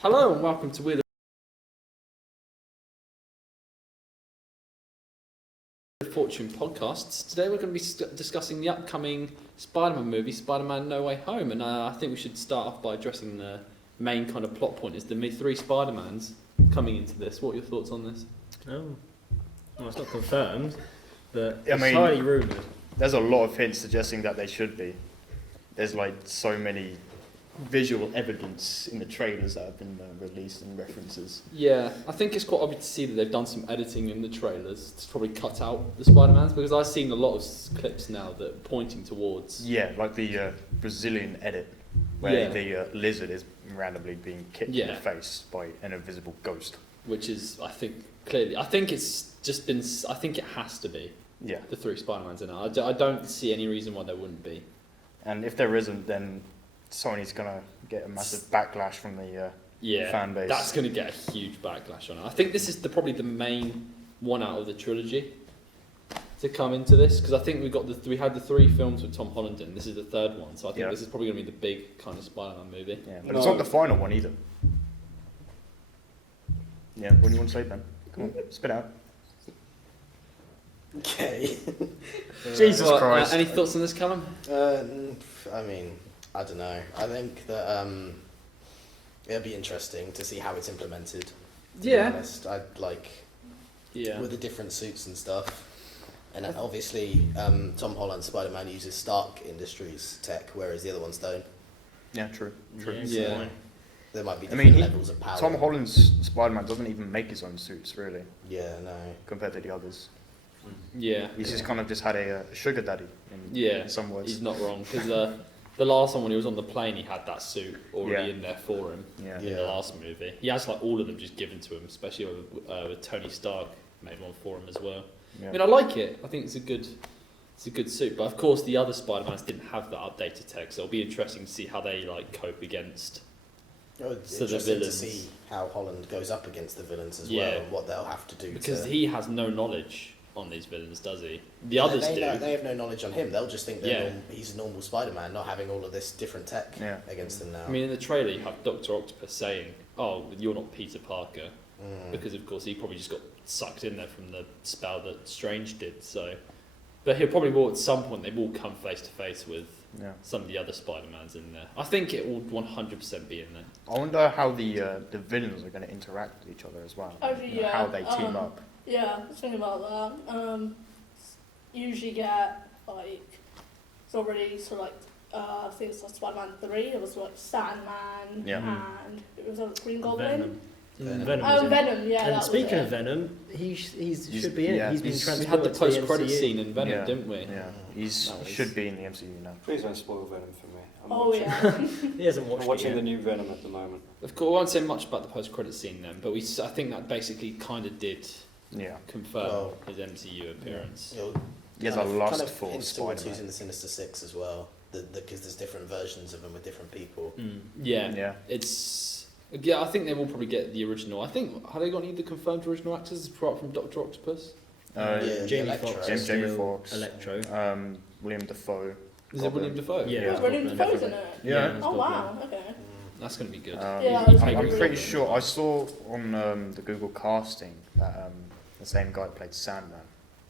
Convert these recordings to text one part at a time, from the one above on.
Hello and welcome to Wheel of Fortune podcasts. Today we're going to be discussing the upcoming Spider-Man movie, Spider-Man No Way Home, and I think we should start off by addressing the main kind of plot point is the three Spider-Mans coming into this. What are your thoughts on this? Oh, well, it's not confirmed, but I it's mean- highly rumoured. There's a lot of hints suggesting that they should be. There's like so many visual evidence in the trailers that have been released and references. Yeah, I think it's quite obvious to see that they've done some editing in the trailers to probably cut out the Spider-Mans, because I've seen a lot of clips now that are pointing towards... Yeah, like the Brazilian edit where the lizard is randomly being kicked in the face by an invisible ghost. Which is, I think, clearly... I think it's just been... I think it has to be Yeah. the three Spider-Mans in it. I don't see any reason why there wouldn't be. And if there isn't, then Sony's going to get a massive backlash from the fan base. That's going to get a huge backlash on it. I think this is probably the main one out of the trilogy to come into this, because I think we had the three films with Tom Holland in. This is the third one, so I think this is probably going to be the big kind of Spider-Man movie. Yeah, but it's not the final one either. Yeah, what do you want to say, Ben? Come on, spit out. Okay. Jesus Christ. Any thoughts on this, Callum? I mean, I don't know. I think that it'll be interesting to see how it's implemented. To be honest. I'd like with the different suits and stuff. And obviously, Tom Holland Spider-Man uses Stark Industries tech, whereas the other ones don't. Yeah, true. Yeah. There might be different levels of power. Tom Holland's Spider-Man doesn't even make his own suits, really, Yeah, no. compared to the others. Yeah. He's just kind of just had a sugar daddy in some words. He's not wrong, because the last one when he was on the plane, he had that suit already in there for him Yeah. in the last movie. He has like all of them just given to him, especially with Tony Stark made one for him as well. Yeah. I mean, I like it. I think it's a good suit, but of course the other Spider-Mans didn't have that updated tech, so it'll be interesting to see how they like cope against. It's So the interesting to villains. see how Holland goes up against the villains as Yeah. well, and what they'll have to do. Because to... he has no knowledge on these villains, does he? The others they do. They have no knowledge on him. They'll just think that he's a normal Spider-Man, not having all of this different tech against them now. I mean, in the trailer, you have Dr. Octopus saying, "Oh, you're not Peter Parker," because of course he probably just got sucked in there from the spell that Strange did. So, but he'll probably will at some point. They will come face to face with some of the other Spider-Mans in there. I think it will 100% be in there. I wonder how the villains are going to interact with each other as well. Actually, How they team up. Yeah, I was thinking about that. Usually get like it's already sort of like I think it's like Spider-Man 3. It was like Sandman and it was a Green Goblin. Venom. Venom. Yeah. And speaking of Venom, he should be in it. He's been We transported had the to post-credit MCU. scene in Venom, didn't we? Yeah, should be in the MCU now. Please don't spoil Venom for me. He hasn't watched I'm watching it the yet. new Venom at the moment. Of course, I won't say much about the post-credit scene then, but I think that basically kind of did confirm his MCU appearance. He has a lust kind of for hints towards Spider-Man. who's in the Sinister Six as well, because there's different versions of them with different people. Yeah. I think they will probably get the original. I think, have they got any of the confirmed original actors apart from Dr. Octopus? Jamie Electro. Foxx, Jamie Foxx, Electro. William Dafoe. Is it William Dafoe? Yeah. William Dafoe's in it. Yeah. Oh wow. Okay. That's going to be good. I'm pretty sure I saw on the Google casting that the same guy played Sandman.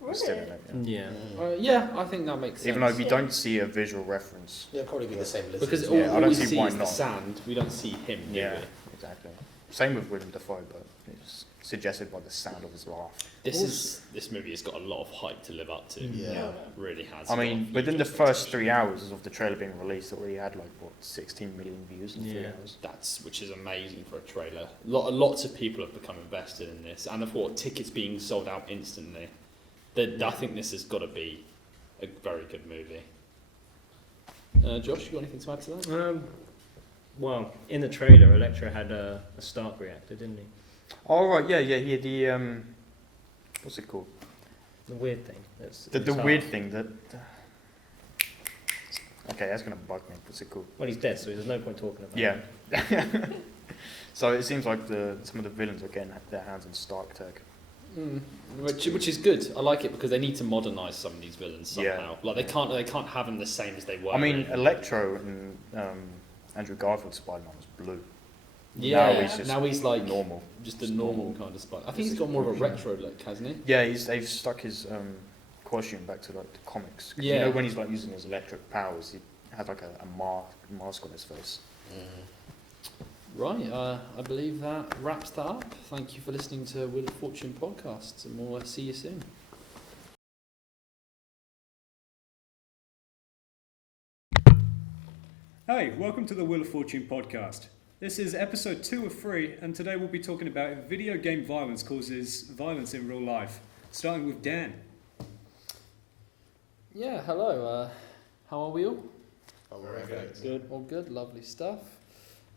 Was still in it, Yeah, I think that makes sense. Even though we don't see a visual reference. It'll probably be the same lizard. Because as all, well. I all don't we see see why is the not. sand, we don't see him, do we? Exactly. Same with William Dafoe, but it's suggested by the sound of his laugh. This movie has got a lot of hype to live up to. Yeah. It really has. I mean, within the first 3 hours of the trailer being released, it already had 16 million views in 3 hours. Which is amazing for a trailer. Lots of people have become invested in this, and of tickets being sold out instantly. I think this has got to be a very good movie. Josh, you got anything to add to that? Well, in the trailer, Electro had a Stark reactor, didn't he? Oh right, he had the what's it called? The weird thing. The weird thing that. Okay, that's gonna bug me. What's it called? Well, he's dead, so there's no point talking about Yeah. it. So it seems like some of the villains are getting their hands on Stark tech. Which is good. I like it because they need to modernise some of these villains somehow. Yeah. Like they can't have them the same as they were. I mean, Electro and Andrew Garfield's Spider-Man was blue. Yeah, now he's like normal. just a normal kind of Spider. I think he's got more of a retro look, hasn't he? Yeah, they've stuck his costume back to like the comics. 'Cause you know when he's like using his electric powers, he has like a mask on his face. Right, I believe that wraps that up. Thank you for listening to Wheel of Fortune podcast, and we'll see you soon. Hey, welcome to the Wheel of Fortune podcast. This is episode 2 of 3, and today we'll be talking about if video game violence causes violence in real life. Starting with Dan. Yeah, hello. How are we all? Oh, very Good. All good, lovely stuff.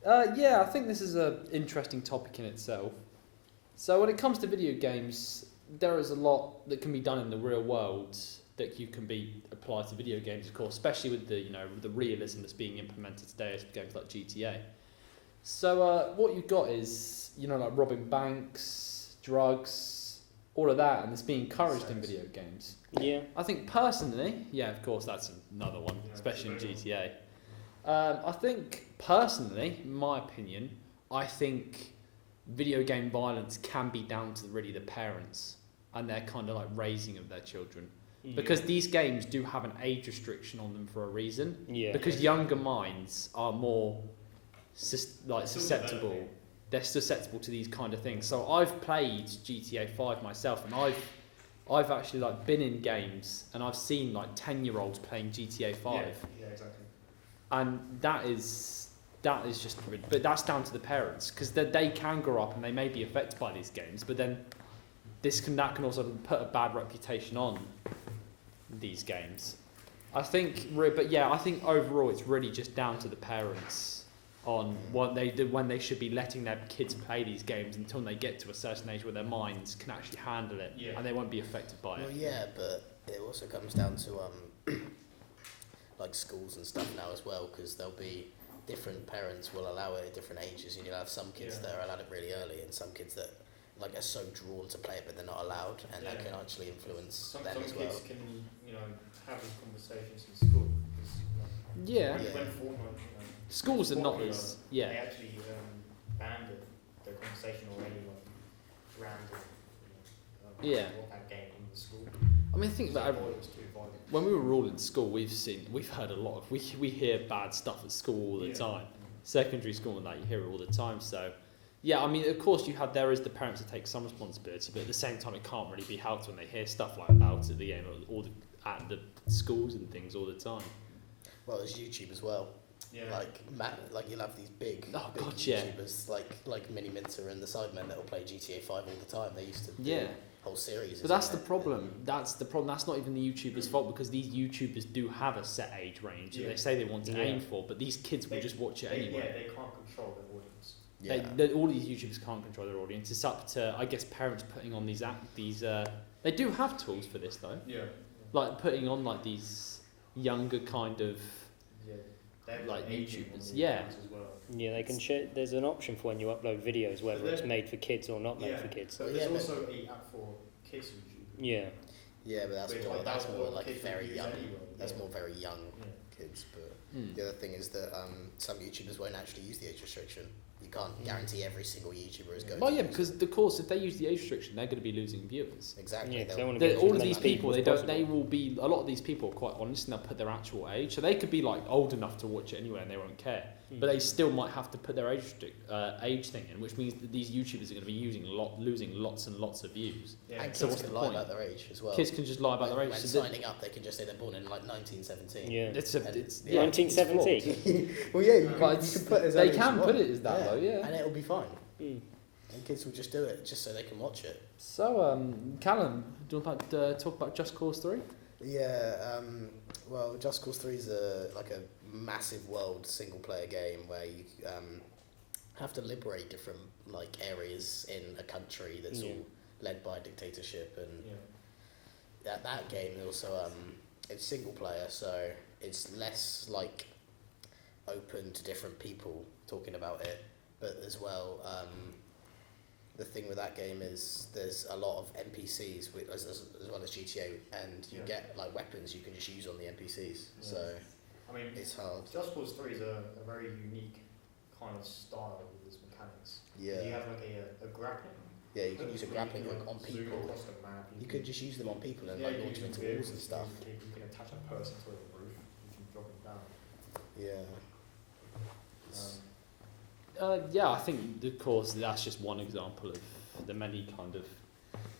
Yeah, I think this is an interesting topic in itself. So when it comes to video games, there is a lot that can be done in the real world that you can be applied to video games, of course, especially with the realism that's being implemented today as games like GTA. So what you've got is like robbing banks, drugs, all of that, and it's being encouraged in video games. Yeah. I think personally, yeah, of course, that's another one, especially in GTA. I think personally, in my opinion, I think video game violence can be down to really the parents and their kind of like raising of their children. Because these games do have an age restriction on them for a reason. Yeah. Because younger minds are more susceptible. They're susceptible to these kind of things. So I've played GTA 5 myself, and I've actually like been in games, and I've seen like 10-year-olds playing GTA 5. Yeah, exactly. And that is just, but that's down to the parents, because they can grow up and they may be affected by these games, but then that can also put a bad reputation on these games. I think overall it's really just down to the parents on what they do, when they should be letting their kids play these games until they get to a certain age where their minds can actually handle it and they won't be affected by it. Well, yeah, but it also comes down to like schools and stuff now as well, because there'll be different parents will allow it at different ages, and you'll have some kids that are allowed it really early, and some kids that like are so drawn to play it but they're not allowed, and that can actually influence them as well. Some kids can, have these conversations in school. When Fortnite, schools are not popular, as they actually banned the conversation already, around what that game in the school. I mean, think about it was too violent. when we were all in school, we've heard a lot of we hear bad stuff at school all the time. Secondary school and that, you hear it all the time. So yeah, I mean, of course there is the parents that take some responsibility, but at the same time it can't really be helped when they hear stuff like about at the game at the schools and things all the time. Well, there's YouTube as well. Yeah. Like you'll have these big God, YouTubers like Mini Minter and the Sidemen that will play GTA 5 all the time. They used to do whole series. But that's the problem. That's the problem. That's not even the YouTubers' fault, because these YouTubers do have a set age range that they say they want to aim for, but these kids will just watch it anyway. Yeah, they can't control their audience. All these YouTubers can't control their audience. It's up to, I guess, parents putting on these. They do have tools for this though. Yeah. Like putting on like these younger kind of like YouTubers. Yeah. As well. Yeah, they can share. There's an option for when you upload videos, whether it's made for kids or not made for kids. So there's also an app for kids YouTube. Yeah. Yeah, but that's more like very young. Anyway. That's more very young kids. But the other thing is that some YouTubers won't actually use the age restriction. You can't guarantee every single YouTuber is going to. Well, yeah, because of course, if they use the age restriction, they're going to be losing viewers. Exactly. Yeah, they want to all of these people, they will be. A lot of these people are quite honest, and they'll put their actual age. So they could be like old enough to watch it anyway, and they won't care. But they still might have to put their age thing in, which means that these YouTubers are going to be losing lots and lots of views. Yeah. And So kids what's can the lie point? about their age as well. Kids can just lie about their age. When So signing up, they can just say they're born in like 1917. Yeah. it's 1917. Well, yeah, you can But put it as they early as can you put want. it as that though, yeah. And it'll be fine. And kids will just do it just so they can watch it. So, Callum, do you want to talk about Just Cause 3? Yeah, well, Just Cause 3 is a massive world single player game where you have to liberate different like areas in a country that's all led by a dictatorship, and that game also it's single player, so it's less like open to different people talking about it, but as well the thing with that game is there's a lot of NPCs as well as GTA, and you get like weapons you can just use on the NPCs. So I mean, it's hard. Just Cause 3 is a very unique kind of style with this mechanic. Yeah, you can use a grappling hook on zoom people. across the map. You could just use them on people and yeah, like you launch them can into do walls and stuff. You can attach a person to a roof. You can drop them down. Yeah. Yeah, I think of course that's just one example of the many kind of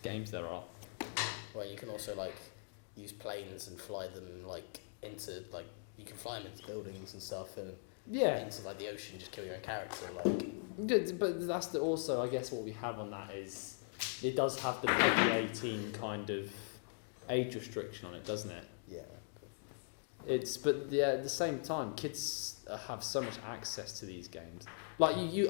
games there are. Well, you can also like use planes and fly them like into like you can fly them into buildings and stuff and into like the ocean, just kill your own character. Like, Good, but that's also I guess what we have on that is it does have the PG-18 kind of age restriction on it, doesn't it? yeah. But at the same time, kids have so much access to these games. Like you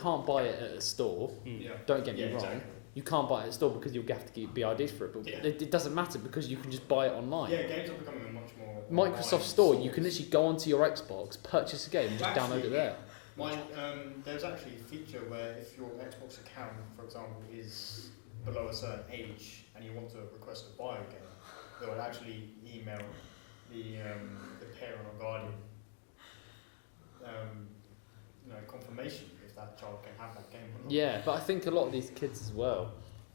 can't buy it at a store. Yeah. Don't get me wrong. Exactly. You can't buy it at a store because you'll have to get BIDs for it. But it doesn't matter because you can just buy it online. Yeah, games are becoming a much more. Microsoft online Store, source. you can literally go onto your Xbox, purchase a game, and just download it there. There's actually a feature where if your Xbox account, for example, is below a certain age and you want to request to buy a game, they will actually email the parent or guardian confirmation if that child can have that game or not. Yeah, but I think a lot of these kids as well.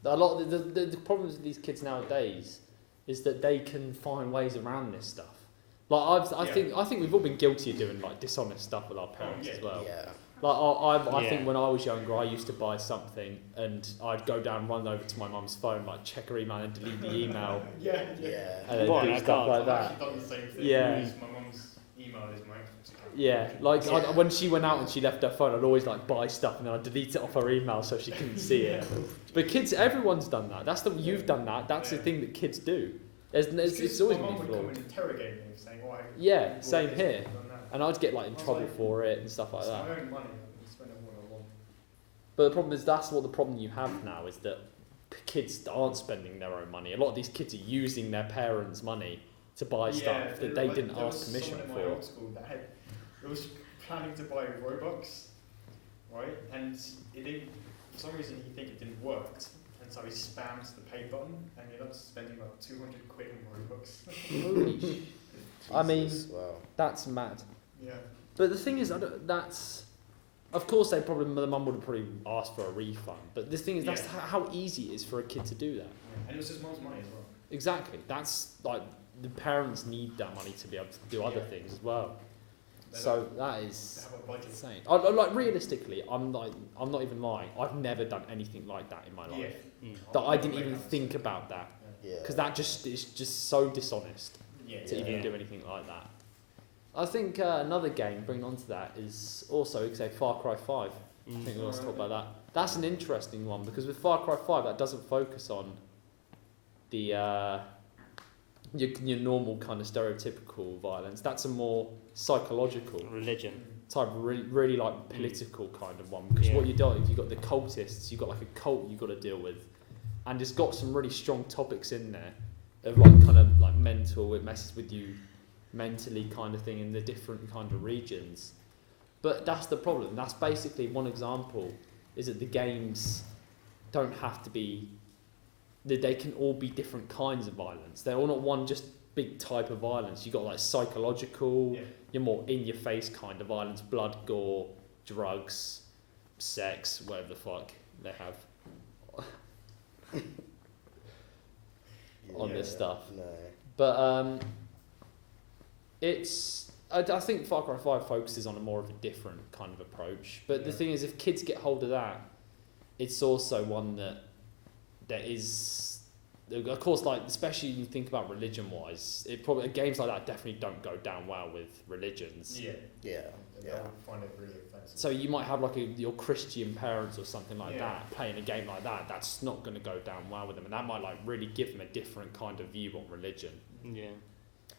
A lot of the problems with these kids nowadays is that they can find ways around this stuff. Like I think we've all been guilty of doing like dishonest stuff with our parents as well. Yeah. Like I think when I was younger, I used to buy something and I'd go down, run over to my mum's phone, like check her email and delete the email, Yeah. and then What, do I stuff can't. like I've that. actually done the same thing. Yeah. My mum's email is my Xbox account. Yeah, like when she went out and she left her phone, I'd always like buy stuff and then I'd delete it off her email so she couldn't see it. But kids, everyone's done that. You've done that. That's the thing that kids do. It's always my been mum would come flawed. and interrogate me saying, "Oh, Yeah, same here. Done that." And I'd get like in trouble for it and stuff like It's that. my own money. I spend it what I want. But the problem is that's what the problem you have now is that kids aren't spending their own money. A lot of these kids are using their parents' money to buy stuff that they didn't ask permission There was someone in my for. old school that was planning to buy Robux, right? And it didn't, for some reason he think it didn't work. And so he spams the pay button and you're not spending like 200 quid on Robux. Holy sh- I mean, wow. that's mad. Yeah. But the thing is, that's... Of course, the mum would have probably asked for a refund. But the thing is, that's how easy it is for a kid to do that. And it was his mum's money as well. Exactly. That's like the parents need that money to be able to do other things as well. So that is They have a budget. insane. Like realistically, I'm not even lying. I've never done anything like that in my life. That I didn't even think about that Yeah. because that is just so dishonest Yeah. to even do anything like that. I think another game, bringing on to that, is also, say, Far Cry 5. I think we want to talk about that. That's an interesting one because with Far Cry 5, that doesn't focus on the your normal kind of stereotypical violence. That's a more psychological Religion. type of really like political kind of one because what you do is you've got the cultists, you've got like a cult you've got to deal with, and it's got some really strong topics in there of like kind of like mental, it messes with you mentally kind of thing in the different kind of regions. But that's the problem. That's basically one example is that the games don't have to be, that they can all be different kinds of violence. They're all not one just big type of violence. You've got like psychological, your more in your face kind of violence, blood, gore, drugs, sex, whatever the fuck they have on this stuff. No. But I think Far Cry 5 focuses on a more of a different kind of approach. But the thing is, if kids get hold of that, it's also one that is, of course, like especially you think about religion-wise, it probably games like that definitely don't go down well with religions. Yeah. Yeah. They Yeah. would find it really offensive. So you might have like your Christian parents or something like Yeah. that playing a game like that. That's not going to go down well with them, and that might like really give them a different kind of view on religion. Yeah.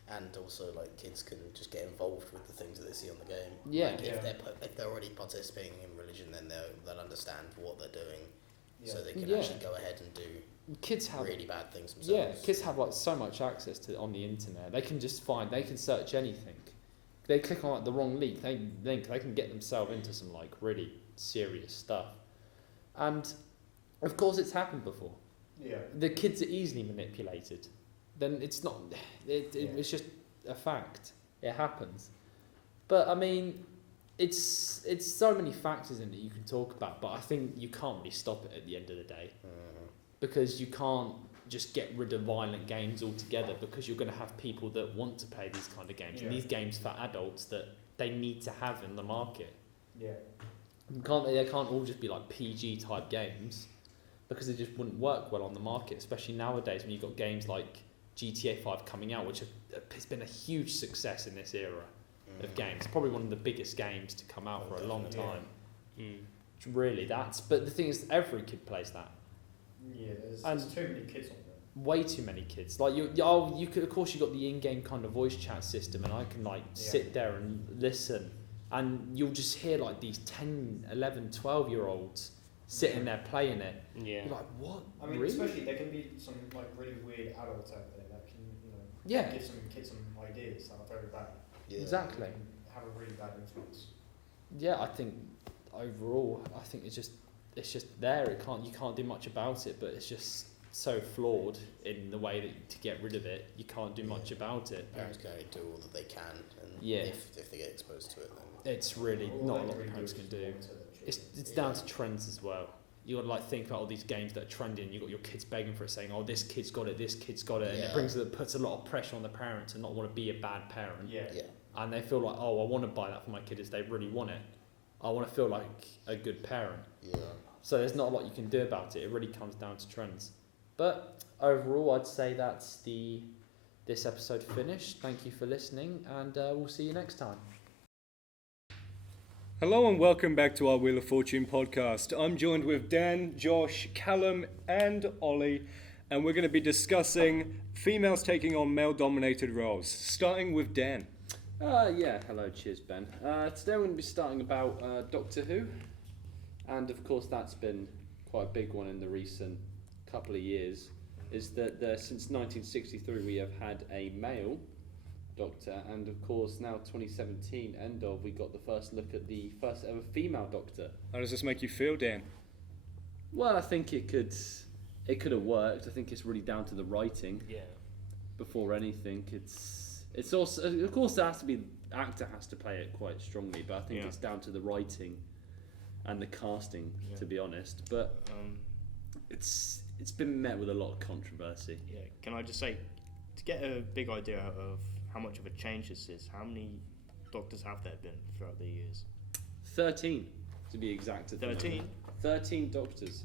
And also, like, kids can just get involved with the things that they see on the game. Yeah. Like, Yeah. if they're already participating in religion, then they'll understand what they're doing, so they can Yeah. actually go ahead and do Kids have really bad things themselves. Yeah, kids have like so much access to on the internet. They can just they can search anything. They click on like the wrong link, they can get themselves into some like really serious stuff. And of course, it's happened before. Yeah. The kids are easily manipulated. Then it's not. It's just a fact. It happens. But I mean, it's so many factors in it you can talk about, but I think you can't really stop it at the end of the day, because you can't just get rid of violent games altogether, because you're going to have people that want to play these kind of games, and these games for adults that they need to have in the market. Yeah. They can't all just be like PG type games, because it just wouldn't work well on the market, especially nowadays when you've got games like GTA 5 coming out, which has been a huge success in this era of games. Probably one of the biggest games to come out for a long time. Really, but the thing is, every kid plays that. Yeah, there's too many kids on there. Way too many kids. Like you could, of course, you got the in-game kind of voice chat system, and I can sit there and listen, and you'll just hear like these 10, 11, 12-year-olds sitting there playing it. Yeah. You're like, what? I mean, really? especially there can be some like really weird adults out there that can, give some kids some ideas that are very bad. Yeah. Exactly. And have a really bad influence. Yeah, I think overall, I think it's just there. You can't do much about it, but it's just so flawed in the way that to get rid of it, you can't do much about it. Parents can only do all that they can, and Yeah. if they get exposed to it, then It's really All not they a lot really parents do can is do. belong to their children. It's down to trends as well. You got to think about all these games that are trending. You got your kids begging for it, saying, "Oh, this kid's got it, this kid's got it," and it puts a lot of pressure on the parent to not want to be a bad parent. Yeah. And they feel like, "Oh, I want to buy that for my kid if they really want it. I want to feel like a good parent." Yeah. So there's not a lot you can do about it. It really comes down to trends. But overall, I'd say that's this episode finished. Thank you for listening, and we'll see you next time. Hello and welcome back to our Wheel of Fortune podcast. I'm joined with Dan, Josh, Callum and Ollie, and we're going to be discussing females taking on male-dominated roles, starting with Dan. Hello, cheers, Ben. Today we're going to be starting about Doctor Who, and of course that's been quite a big one in the recent couple of years, is that since 1963 we have had a male Doctor, and of course now 2017 we got the first look at the first ever female Doctor. How does this make you feel, Dan? Well, I think it could have worked. I think it's really down to the writing. Yeah. Before anything, it's also, of course, the actor has to play it quite strongly, but I think it's down to the writing and the casting, to be honest. But it's been met with a lot of controversy. Yeah, can I just say, to get a big idea of how much of a change this is, how many Doctors have there been throughout the years? 13, to be exact. 13? 13 Doctors.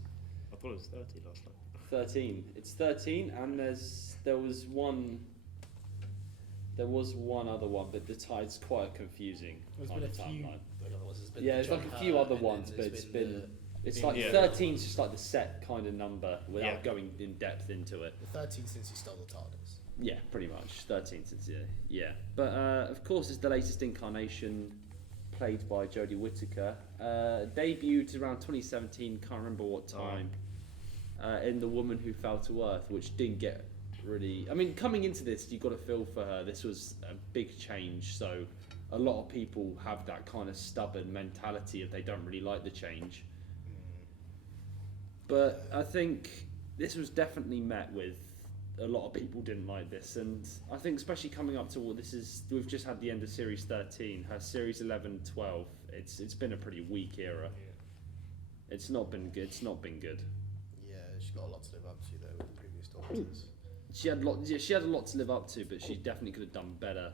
I thought it was 30 last time. 13. It's 13, and there was one other one, but it's quite confusing. There's been a few other ones. There's been There's like a few other ones, but it's like 13's just like the set kind of number without going in depth into it. The 13 since he stole the TARDIS. Yeah, pretty much 13 since yeah. But of course, it's the latest incarnation, played by Jodie Whittaker. Debuted around 2017. Can't remember what time. In The Woman Who Fell to Earth, which didn't get really. I mean, coming into this, you got to feel for her. This was a big change, so a lot of people have that kind of stubborn mentality if they don't really like the change. But I think this was definitely met with a lot of people didn't like this, and I think especially coming up to what this is, we've just had the end of Series 13, her Series 11, 12. It's been a pretty weak era. It's not been good. Yeah, she's got a lot to live up to though with the previous Doctors. She had a lot to live up to, but she definitely could have done better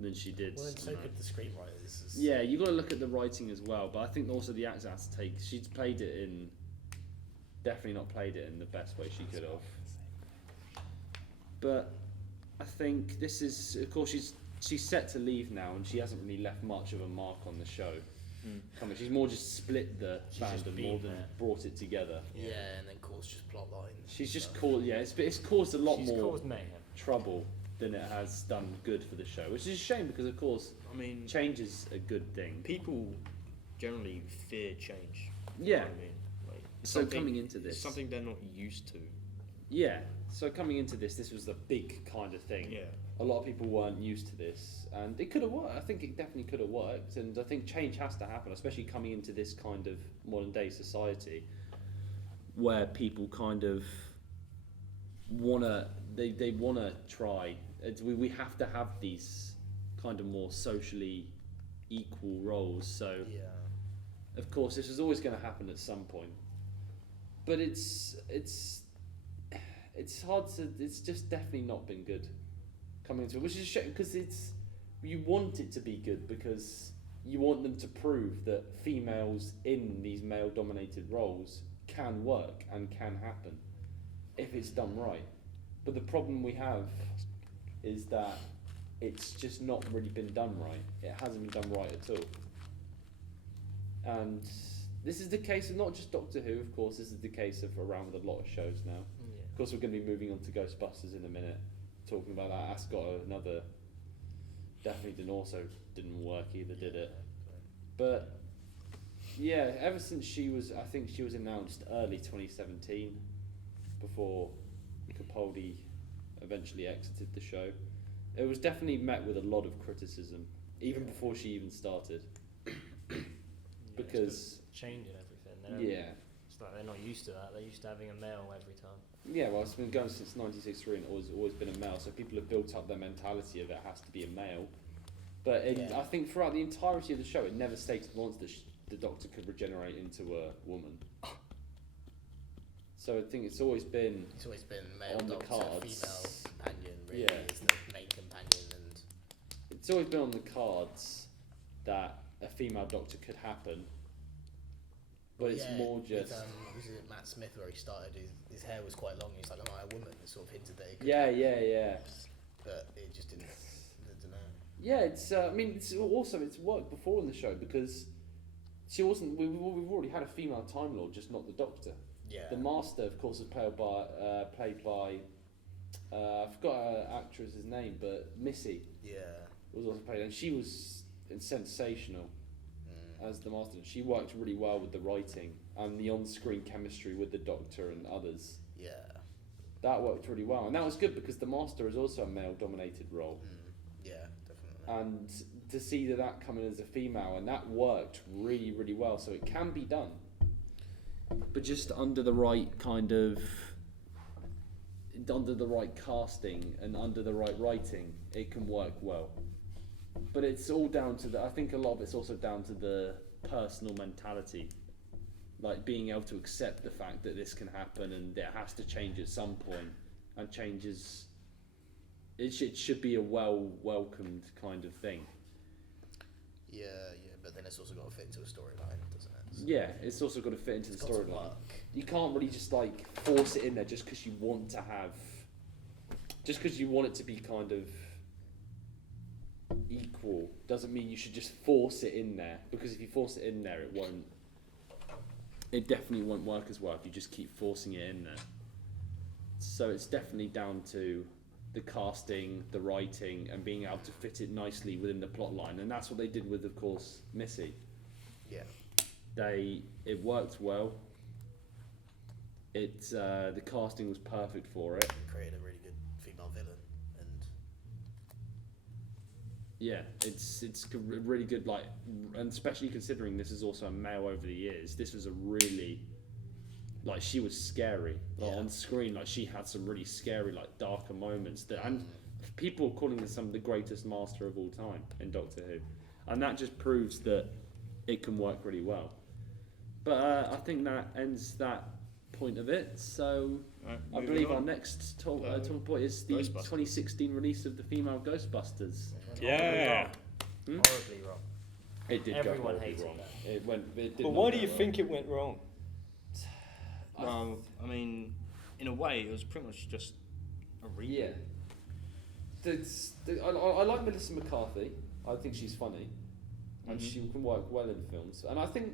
than she did. Well, and so could the screenwriters. Yeah, you got to look at the writing as well, but I think also the actor has to take. She's definitely not played it in the best way she could have. But I think this is, of course, she's set to leave now, and she hasn't really left much of a mark on the show. She's more just split the fandom more than brought it together. Yeah, and then caused just plot lines. She's just caused, it's caused a lot more caused mayhem. trouble than it has done good for the show, which is a shame because, of course, I mean, change is a good thing. People generally fear change. Yeah. I mean, like, So coming into this, it's something they're not used to. yeah. So coming into this was the big kind of thing. Yeah. A lot of people weren't used to this, and it could have worked. I think it definitely could have worked, and I think change has to happen, especially coming into this kind of modern day society, where people kind of wanna try. We have to have these kind of more socially equal roles. So Yeah. of course this was always going to happen at some point, but it's hard to. It's just definitely not been good coming into it, which is a shame because you want it to be good because you want them to prove that females in these male-dominated roles can work and can happen if it's done right. But the problem we have is that it's just not really been done right. It hasn't been done right at all. And this is the case of not just Doctor Who, of course, this is the case of around with a lot of shows now. Yeah. Of course, we're going to be moving on to Ghostbusters in a minute, talking about that. That's got another... Definitely didn't work either, did it? But, yeah, ever since I think she was announced early 2017, before Capaldi eventually exited the show. It was definitely met with a lot of criticism, even before she even started. Because changing everything. It's like they're not used to that. They're used to having a male every time. Yeah, well, it's been going since 1963 and it's always been a male, so people have built up their mentality of it has to be a male. But I think throughout the entirety of the show, it never stated once that the Doctor could regenerate into a woman. So I think it's always been male on the Doctor, cards. female companion, really, Yeah. is the main companion, and it's always been on the cards that a female Doctor could happen. But it's more just... was it Matt Smith where he started, his hair was quite long, he's like, am I a woman? It sort of hinted that it could Yeah. But it just didn't, I don't know. Yeah, it's. I mean, it's also it's worked before in the show because she wasn't. We've already had a female Time Lord, just not the Doctor. Yeah. The Master, of course, was played by. I forgot her actress's name, but Missy. Yeah. Was also played, and she was sensational as the Master. She worked really well with the writing and the on-screen chemistry with the Doctor and others. Yeah. That worked really well, and that was good because the Master is also a male-dominated role. Yeah, definitely. And to see that coming as a female, and that worked really, really well. So it can be done, but just under the right casting and under the right writing, it can work well. But it's all down to I think a lot of it's also down to the personal mentality, like being able to accept the fact that this can happen and it has to change at some point, and changes. It should be a welcomed kind of thing. Yeah, but then it's also got to fit into a storyline, doesn't it? So Yeah, it's also got to fit into the storyline. You can't really just force it in there just because you want to have, just because you want it to be kind of equal. Doesn't mean you should just force it in there, because if you force it in there, it definitely won't work as well if you just keep forcing it in there. So it's definitely down to the casting, the writing, and being able to fit it nicely within the plot line, and that's what they did with, of course, Missy. Yeah. It worked well. The casting was perfect for it. They created a really good female villain, and yeah, it's really good. And especially considering this is also a male over the years, this was a really she was scary on screen. She had some really scary, darker moments and people calling her some of the greatest Master of all time in Doctor Who, and that just proves that it can work really well. But I think that ends that point of it. So I believe our next talk point is the 2016 release of the female Ghostbusters. Yeah. Horribly wrong. It did Everyone go horribly hated wrong. that. It did But not why go do you well. think it went wrong? Well, I mean, in a way, it was pretty much just a reboot. Yeah. I like Melissa McCarthy. I think she's funny, and she can work well in films. And I think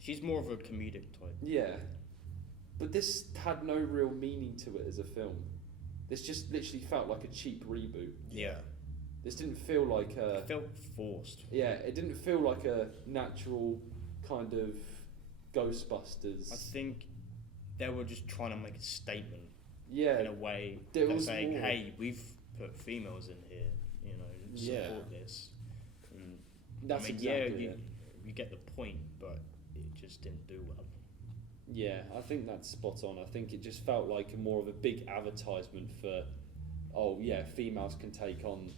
She's more of a comedic type. yeah, but this had no real meaning to it as a film. This just literally felt like a cheap reboot. Yeah. This didn't feel like a. It felt forced. Yeah, it didn't feel like a natural kind of Ghostbusters. I think they were just trying to make a statement. Yeah. In a way, There they're was saying, more. "Hey, we've put females in here. Support this." And That's I mean, exactly it. you get the point, but it just didn't do well. Yeah, I think that's spot on. I think it just felt like more of a big advertisement for, females can take on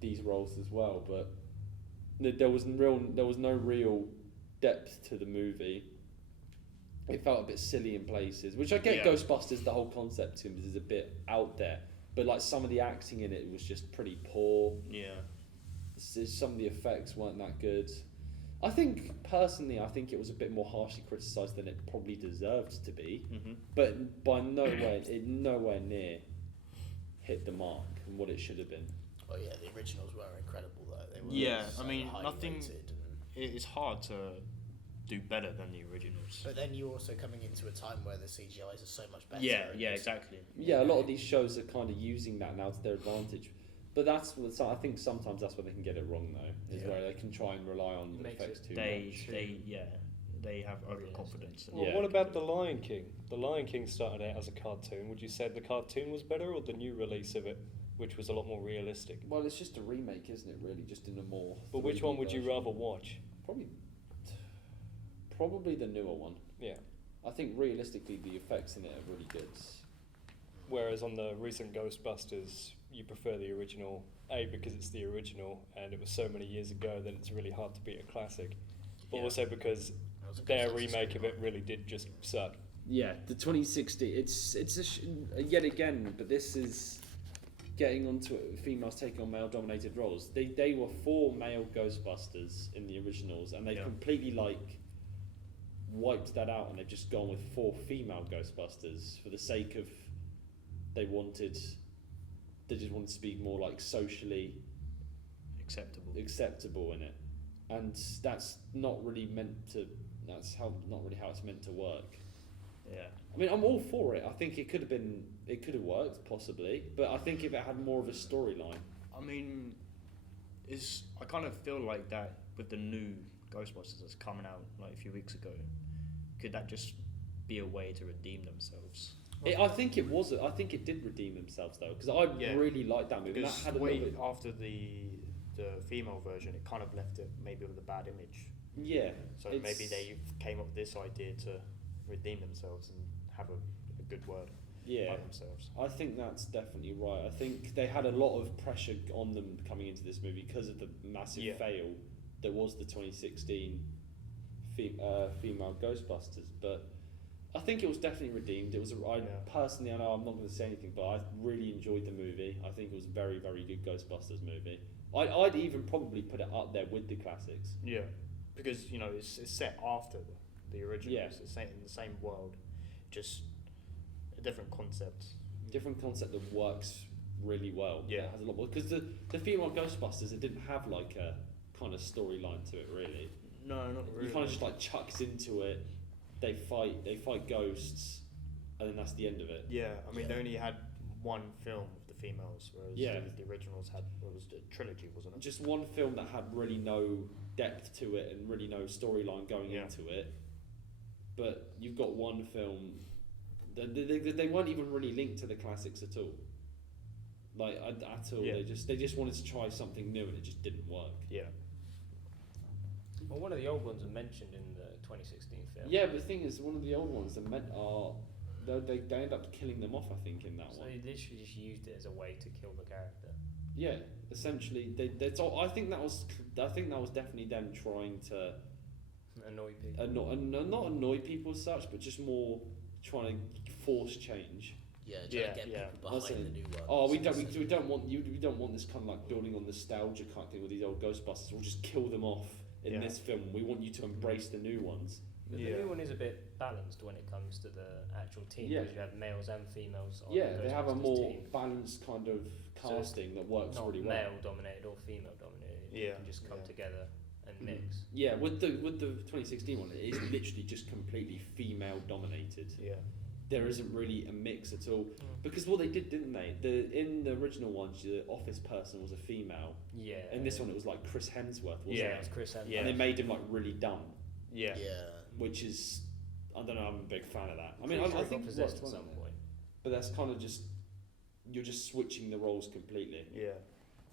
these roles as well. But There was no real depth to the movie. It felt a bit silly in places, which I get. Yeah. Ghostbusters, the whole concept to me is a bit out there, but like some of the acting in it was just pretty poor. Yeah. Some of the effects weren't that good. I think it was a bit more harshly criticised than it probably deserved to be, but by nowhere near hit the mark and what it should have been. Oh yeah, the originals were incredible though. They were I mean, highly nothing. rated It's hard to do better than the originals. But then you're also coming into a time where the CGIs are so much better. Yeah, and exactly. Yeah, a lot of these shows are kind of using that now to their advantage. But I think sometimes that's where they can get it wrong, though, is where they can try and rely on the Makes effects it- too much. They have overconfidence. Well, Yeah. what about The Lion King? The Lion King started out as a cartoon. Would you say the cartoon was better or the new release of it, which was a lot more realistic? Well, it's just a remake, isn't it? Really, just in a more. But which 3D one would you version. rather watch? Probably the newer one. Yeah. I think realistically, the effects in it are really good. Whereas on the recent Ghostbusters, you prefer the original, A, because it's the original and it was so many years ago that it's really hard to beat a classic, but Yeah. also because That was a their consensus remake of score. it really did just suck. Yeah, the 2060. It's yet again, but this is getting onto it, females taking on male-dominated roles. They were 4 male Ghostbusters in the originals, and they've completely wiped that out, and they've just gone with 4 female Ghostbusters for the sake of they just wanted to be more socially acceptable in it, and that's not really not really how it's meant to work. Yeah. I mean, I'm all for it. I think it could have worked possibly, but I think if it had more of a storyline. I mean, I kind of feel like that with the new Ghostbusters that's coming out a few weeks ago. Could that just be a way to redeem themselves? I think it was. I think it did redeem themselves though, because I really liked that movie. Because That had a little bit, after the female version, it kind of left it maybe with a bad image. yeah. So maybe they came up with this idea to redeem themselves and have a good word Yeah, by themselves. I think that's definitely right. I think they had a lot of pressure on them coming into this movie because of the massive fail that was the 2016 female Ghostbusters. But I think it was definitely redeemed. It was. Personally, I know I'm not going to say anything, but I really enjoyed the movie. I think it was a very, very good Ghostbusters movie. I'd even probably put it up there with the classics. Yeah, because it's set after the original. Yeah. It's set in the same world, just a different concept. Different concept that works really well. Yeah. It has a lot more because the female Ghostbusters, it didn't have a kind of storyline to it really. No, not really. You kind of just chucks into it. They fight ghosts, and then that's the end of it. Yeah, I mean they only had one film of the females, whereas the originals had was a trilogy, wasn't it? Just one film that had really no depth to it and really no storyline going into it. But you've got one film. They weren't even really linked to the classics at all. At all. Yeah. They just wanted to try something new and it just didn't work. Yeah. Well, one of the old ones are mentioned in the 2016 film. Yeah, but the thing is, one of the old ones they end up killing them off. I think in that So one. they literally just used it as a way to kill the character. Yeah, essentially, I think that was definitely them trying to Annoy people. not annoy people as such, but just more trying to force change. Yeah, trying to get people behind the new one. Oh, we don't want this kind of building on nostalgia kind of thing with these old Ghostbusters. We'll just kill them off in this film. We want you to embrace the new ones. But the new one is a bit balanced when it comes to the actual team, because you have males and females on the they have a Ghostbusters more team. balanced kind of casting that works Not really well. male dominated or female dominated. You can just come together and mix. Yeah, with the 2016 one, it is literally just completely female dominated. Yeah. There isn't really a mix at all because what they did, didn't they? In the original ones, the office person was a female. Yeah. In this one, it was Chris Hemsworth, wasn't Yeah, it? it's Chris Hemsworth. And they made him really dumb. Yeah. Which is, I don't know. I'm a big fan of that. I mean, Pretty sure I he think got possessed at some point. but that's kind of just you're just switching the roles completely. Yeah.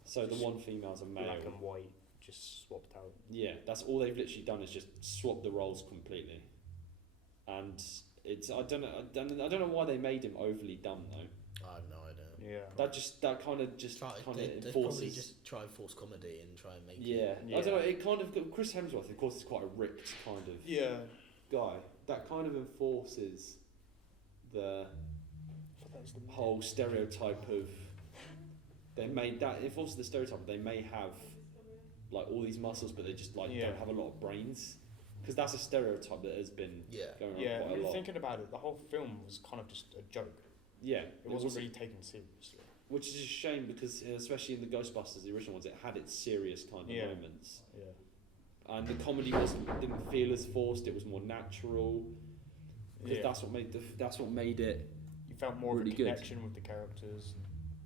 So Just the one female's a male. Black and white, just swapped out. Yeah, that's all they've literally done is just swap the roles completely, and it's I don't know why they made him overly dumb though. I have no idea. Yeah. That kind of They probably enforces. just try and force comedy and try and make Yeah. Yeah. I don't know. It kind of Chris Hemsworth, of course, is quite a ripped kind of guy. That kind of enforces the whole stereotype of enforces the stereotype they may have like all these muscles, but they just don't have a lot of brains. Because that's a stereotype that has been going on Yeah, quite I mean, a lot. thinking about it, the whole film was kind of just a joke. Yeah, It wasn't really taken seriously. Which is a shame because, especially in the Ghostbusters, the original ones, it had its serious kind of moments. Yeah. And the comedy didn't feel as forced; it was more natural. Because that's what made it. You felt more really of a connection with the characters.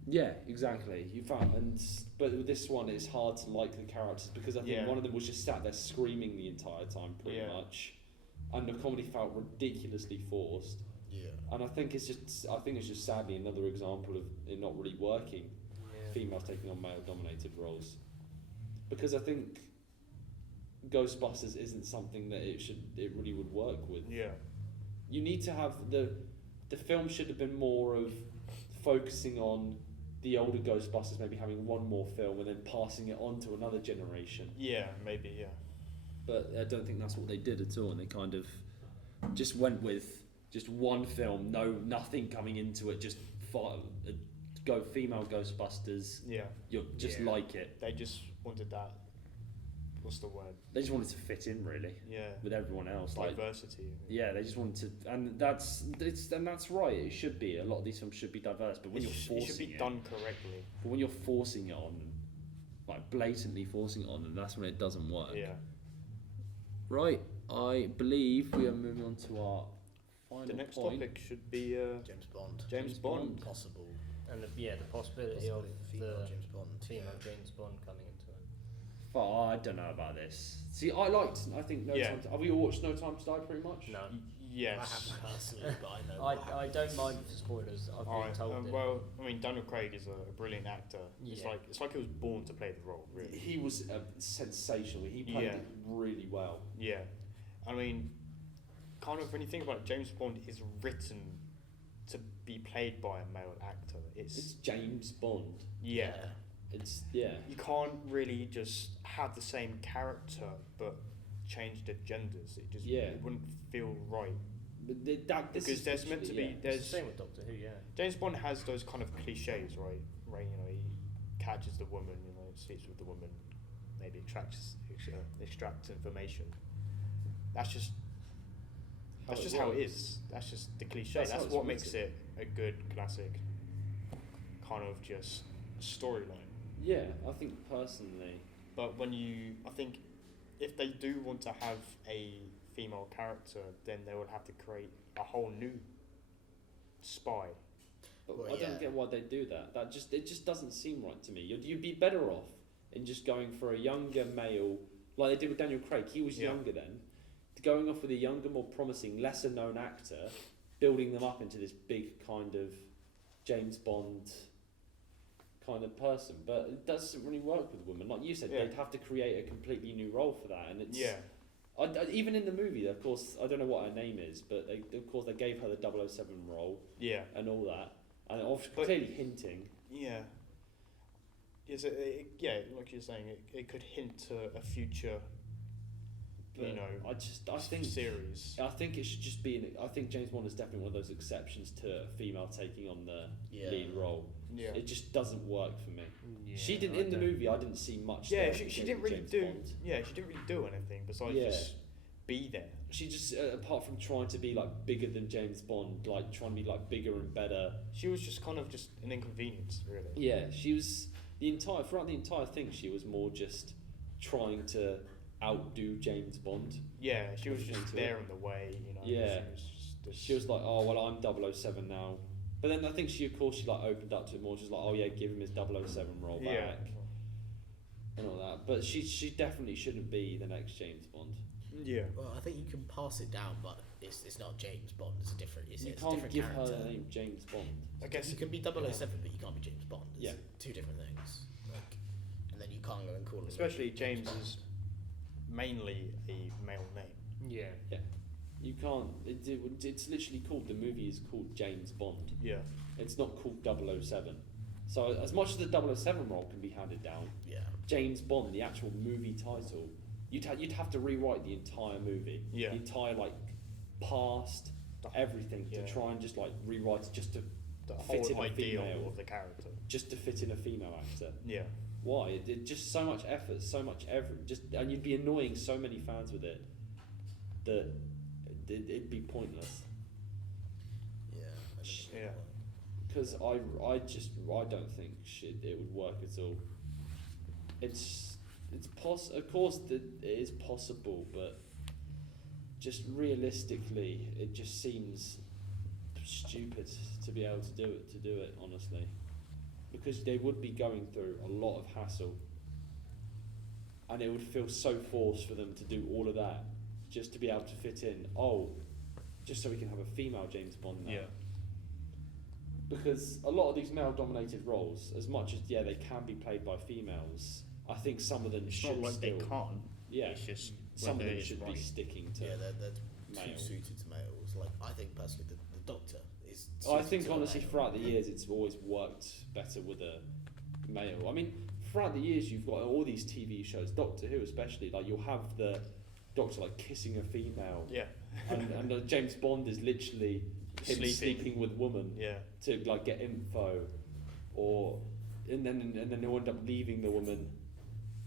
Yeah, exactly. You found, but with this one, it's hard to like the characters because I think one of them was just sat there screaming the entire time, pretty much, and the comedy felt ridiculously forced. Yeah. And I think it's just sadly another example of it not really working. Females taking on male-dominated roles, because I think Ghostbusters isn't something that it really would work with. Yeah. You need to have the film should have been more of focusing on the older Ghostbusters, maybe having one more film and then passing it on to another generation. Yeah, maybe, yeah. But I don't think that's what they did at all, and they kind of just went with just one film, nothing coming into it, just go female Ghostbusters. Yeah. You'll just like it. They just wanted that. What's the word? They just wanted to fit in, really. Yeah. With everyone else, Diversity. Yeah, they just wanted to, and that's right. It should be. A lot of these films should be diverse, but when you're forcing it should be done correctly. But when you're forcing it on them, like blatantly forcing it on them, that's when it doesn't work. Yeah. Right. I believe we are moving on to our final The next point. topic should be James Bond. James Bond. Possible. And the possibility of female the James Bond. female James Bond coming into it. Oh, I don't know about this. See, I think No Time to... Have we all watched No Time to Die pretty much? No. Yes. I haven't personally, but I know. I don't mind for spoilers. I've been told it. Well, I mean, Daniel Craig is a brilliant actor. Yeah. It's like he was born to play the role. Really. He was sensational. He played it really well. Yeah. I mean, kind of when you think about it, James Bond is written to be played by a male actor. It's James Bond. Yeah. You can't really just have the same character but change the genders. It just it wouldn't feel right. But because there's meant to be It's the same with Doctor Who, James Bond has those kind of cliches, right? You know, he catches the woman, you know, sleeps with the woman, maybe extracts information. That's just how it is. That's just the cliche. That's what makes it a good classic kind of just storyline. Yeah, I think personally. But I think if they do want to have a female character, then they would have to create a whole new spy. But I don't get why they do that. It just doesn't seem right to me. You'd be better off in just going for a younger male, like they did with Daniel Craig. He was younger then. Going off with a younger, more promising, lesser known actor, building them up into this big kind of James Bond kind of person, but it doesn't really work with women. Like you said, they'd have to create a completely new role for that, and it's even in the movie, of course, I don't know what her name is, but they gave her the 007 role, and all that, and obviously clearly hinting. Yeah. Yes, like you're saying, it could hint to a future. But I think series. I think it should just be. I think James Bond is definitely one of those exceptions to a female taking on the lead role. Yeah. It just doesn't work for me. Yeah, she didn't in the movie. I didn't see much. Yeah, she didn't really do. Bond. Yeah, she didn't really do anything besides just be there. She just apart from trying to be like bigger than James Bond, like trying to be like bigger and better. She was just kind of just an inconvenience, really. Yeah, she was throughout the entire thing. She was more just trying to outdo James Bond. Yeah, she was just there in the way, you know. Yeah, she was like, oh well, I'm 007 now. But then I think she like opened up to it more. She's like, oh yeah, give him his 007 role back, and all that. But she definitely shouldn't be the next James Bond. Yeah. Well, I think you can pass it down, but it's not James Bond. It's a different. You can't different give character. her the name James Bond. I guess you can be 007, but you can't be James Bond. It's two different things. And then you can't go and call him. Especially James is mainly a male name. Yeah. You can't. It's literally called, the movie is called James Bond. Yeah. It's not called 007. So as much as the 007 role can be handed down, James Bond, the actual movie title, you'd have to rewrite the entire movie. Yeah. The entire past, everything to try and just rewrite it just to The fit in whole a ideal female, of the character. just to fit in a female actor. Yeah. Why? It did just so much effort, so much and you'd be annoying so many fans with it that it'd be pointless. Yeah. Because I don't think it would work at all. Of course that it is possible, but just realistically, it just seems stupid to be able to do it honestly, because they would be going through a lot of hassle, and it would feel so forced for them to do all of that just to be able to fit in. Just so we can have a female James Bond now. Yeah. Because a lot of these male-dominated roles, as much as they can be played by females, I think some of them It's should not like still. they can't. Yeah, It's just some of whether them it's should be right. sticking to. Yeah, they're male. too suited to males. Like, I think personally the Doctor is. I suited think to a honestly, male. throughout the years, it's always worked better with a male. I mean, throughout the years, you've got all these TV shows, Doctor Who especially. Like, you'll have the Doctor kissing a female, Yeah. and James Bond is literally him sleeping with women Yeah. to get info, and then he'll end up leaving the woman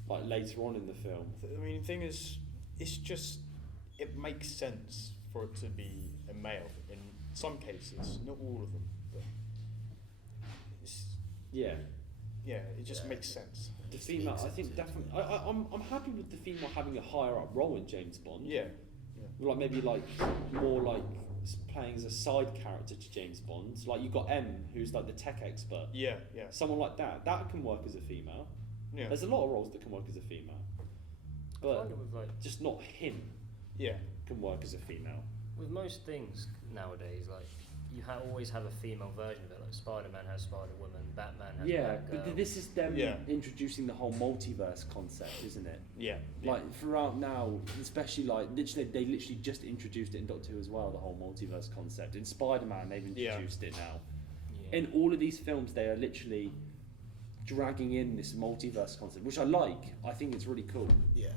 later on in the film. I mean, the thing is, it's just, it makes sense for it to be a male in some cases, not all of them, but Yeah. it just makes sense. The female, I think definitely. I'm happy with the female having a higher up role in James Bond. Yeah. Maybe more playing as a side character to James Bond. You got M, who's the tech expert. Yeah. Someone like that can work as a female. Yeah. There's a lot of roles that can work as a female, I but find it with just not him Yeah. can work as a female. with most things nowadays, you always have a female version of it. Like Spider-Man has Spider-Woman, Batman has Yeah, Batgirl. but this is them Yeah. introducing the whole multiverse concept, isn't it? Yeah. Throughout now, especially they literally just introduced it in Doctor Who as well, the whole multiverse concept. In Spider-Man, they've introduced it now. Yeah. In all of these films, they are literally dragging in this multiverse concept, which I like. I think it's really cool. Yeah.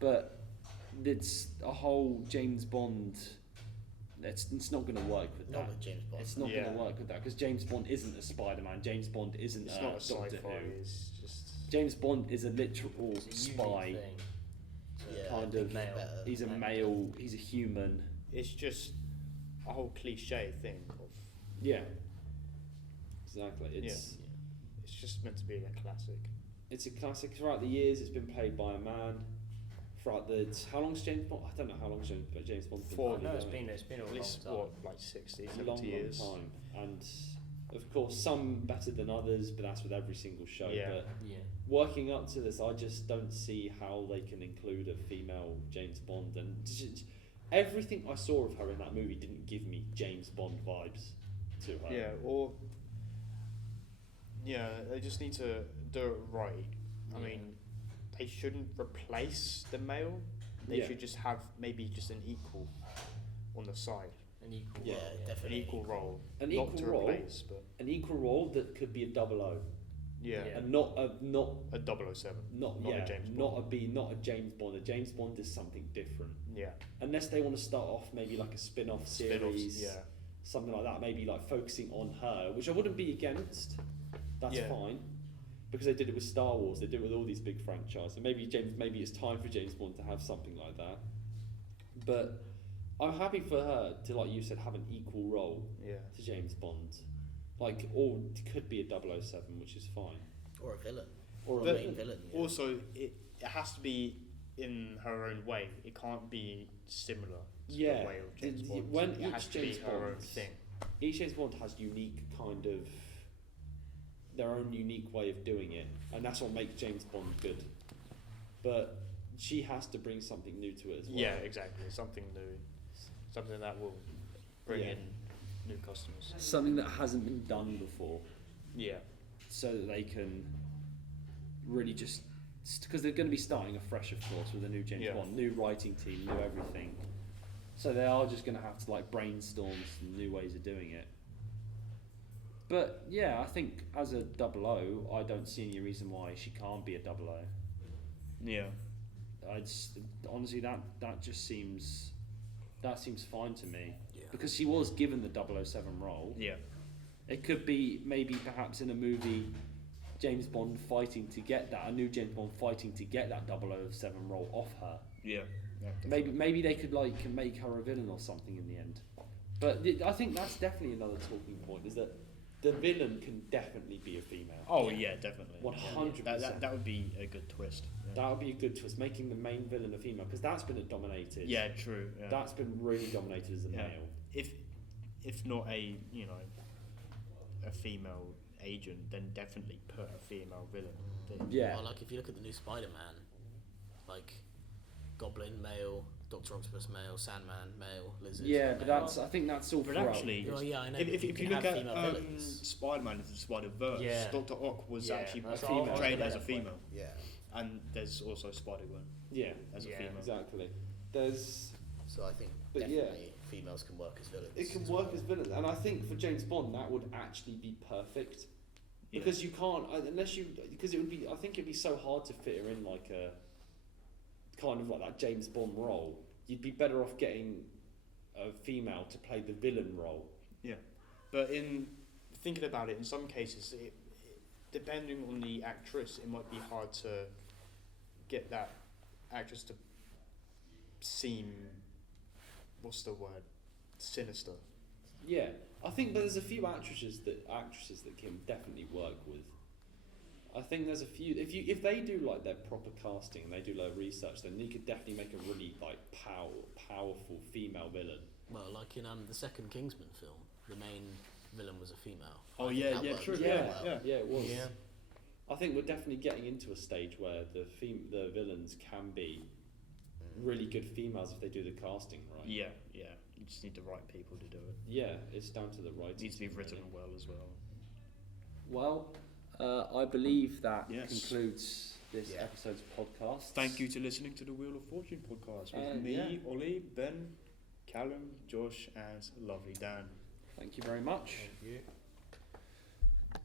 But it's a whole James Bond. It's not going to work with Not that. with James Bond. It's not going to work with that because James Bond isn't a Spider-Man. James Bond isn't It's a not a Doctor sci-fi. Who. It's just. James Bond is a literal It's a unique spy. thing. Yeah, Kind I of think male. better. He's a male. He's a human. It's just a whole cliche thing of. Yeah. Exactly. It's It's just meant to be a classic. it's a classic. Throughout the years, it's been played by a man. Throughout how long's James Bond? I don't know how long James Bond's been. For- played, No, don't it's know. been a At long least time. 60, a 70 long years. time, and of course some better than others, but that's with every single show. Yeah. But Yeah. working up to this, I just don't see how they can include a female James Bond, and everything I saw of her in that movie didn't give me James Bond vibes to her. Yeah, or they just need to do it right. I Yeah. mean, they shouldn't replace the male. They Yeah. should just have maybe just an equal on the side, An equal Yeah, role, an definitely. equal role, An not equal to role. replace, but An equal role that could be a 00, yeah, Yeah. and not a a 007, not not yeah, a James not Bond. a B, not a James Bond. A James Bond is something different. Yeah, Unless they want to start off maybe like a spin-off series, spin-offs, yeah, something like that, maybe focusing on her, which I wouldn't be against. That's Yeah. fine, because they did it with Star Wars, they did it with all these big franchises. And maybe it's time for James Bond to have something like that. But I'm happy for her to, like you said, have an equal role yeah. to James Bond. Or it could be a 007, which is fine. Or a villain. Or But a main villain. Yeah. Also, it has to be in her own way. It can't be similar to Yeah, the way of James the- Bond. when it each has to James be her own Bond- thing. Each James Bond has unique kind of their own unique way of doing it, and that's what makes James Bond good. But she has to bring something new to it as well. Yeah, exactly. Something new, something that will bring Yeah. in new customers. Something that hasn't been done before, Yeah, so that they can really just because they're going to be starting afresh, of course, with a new James Yeah. Bond, new writing team, new everything. So they are just going to have to like brainstorm some new ways of doing it. But yeah, I think as a 00, I don't see any reason why she can't be a 00. Yeah. Honestly, that just seems fine to me. Yeah. Because she was given the 007 role. Yeah. It could be maybe perhaps in a movie, James Bond fighting to get that, a new James Bond fighting to get that 007 role off her. Yeah. Maybe they could like make her a villain or something in the end. But I think that's definitely another talking point, is that the villain can definitely be a female. Oh yeah, definitely. 100%. That would be a good twist. Yeah. That would be a good twist, making the main villain a female, because that's been dominated. Yeah, true. Yeah. That's been really dominated as a Yeah. male. If not a female agent, then definitely put a female villain. Yeah. Well, like if you look at the new Spider-Man, like Goblin male, Doctor Octopus male, Sandman male, Lizard. Yeah, but male. I think that's all But throughout. actually, Well, yeah, I know. if you can look have at female villains. Spider-Man into the Spider-Verse, Yeah. Dr. Ock was Yeah, actually a that's female, all- portrayed as a that point. female, Yeah. and there's also Spider-Gwen Yeah, as a Yeah, female. exactly. There's So I think But definitely females can work as villains. it can work as villains, and I think for James Bond that would actually be perfect. Yeah. Because you can't because it would be. I think it'd be so hard to fit her in like a kind of like that James Bond role. You'd be better off getting a female to play the villain role. But in thinking about it, in some cases, depending on the actress, it might be hard to get that actress to seem, what's the word, sinister. Yeah, I think there's a few actresses that can definitely work with. I think there's a few. If they do like their proper casting and they do like research, then they could definitely make a really like powerful female villain. Well, like in the second Kingsman film, the main villain was a female. Oh I think yeah, that yeah, worked true. really Yeah, well. yeah. It was. Yeah. I think we're definitely getting into a stage where the villains can be really good females if they do the casting right. Yeah, yeah. You just need the right people to do it. Yeah, it's down to the writing. It needs to be team, written really. well as well. Well, I believe that Yes. concludes this Yeah. episode's podcast. Thank you to listening to the Wheel of Fortune podcast with me, yeah. Ollie, Ben, Callum, Josh, and lovely Dan. Thank you very much. Thank you.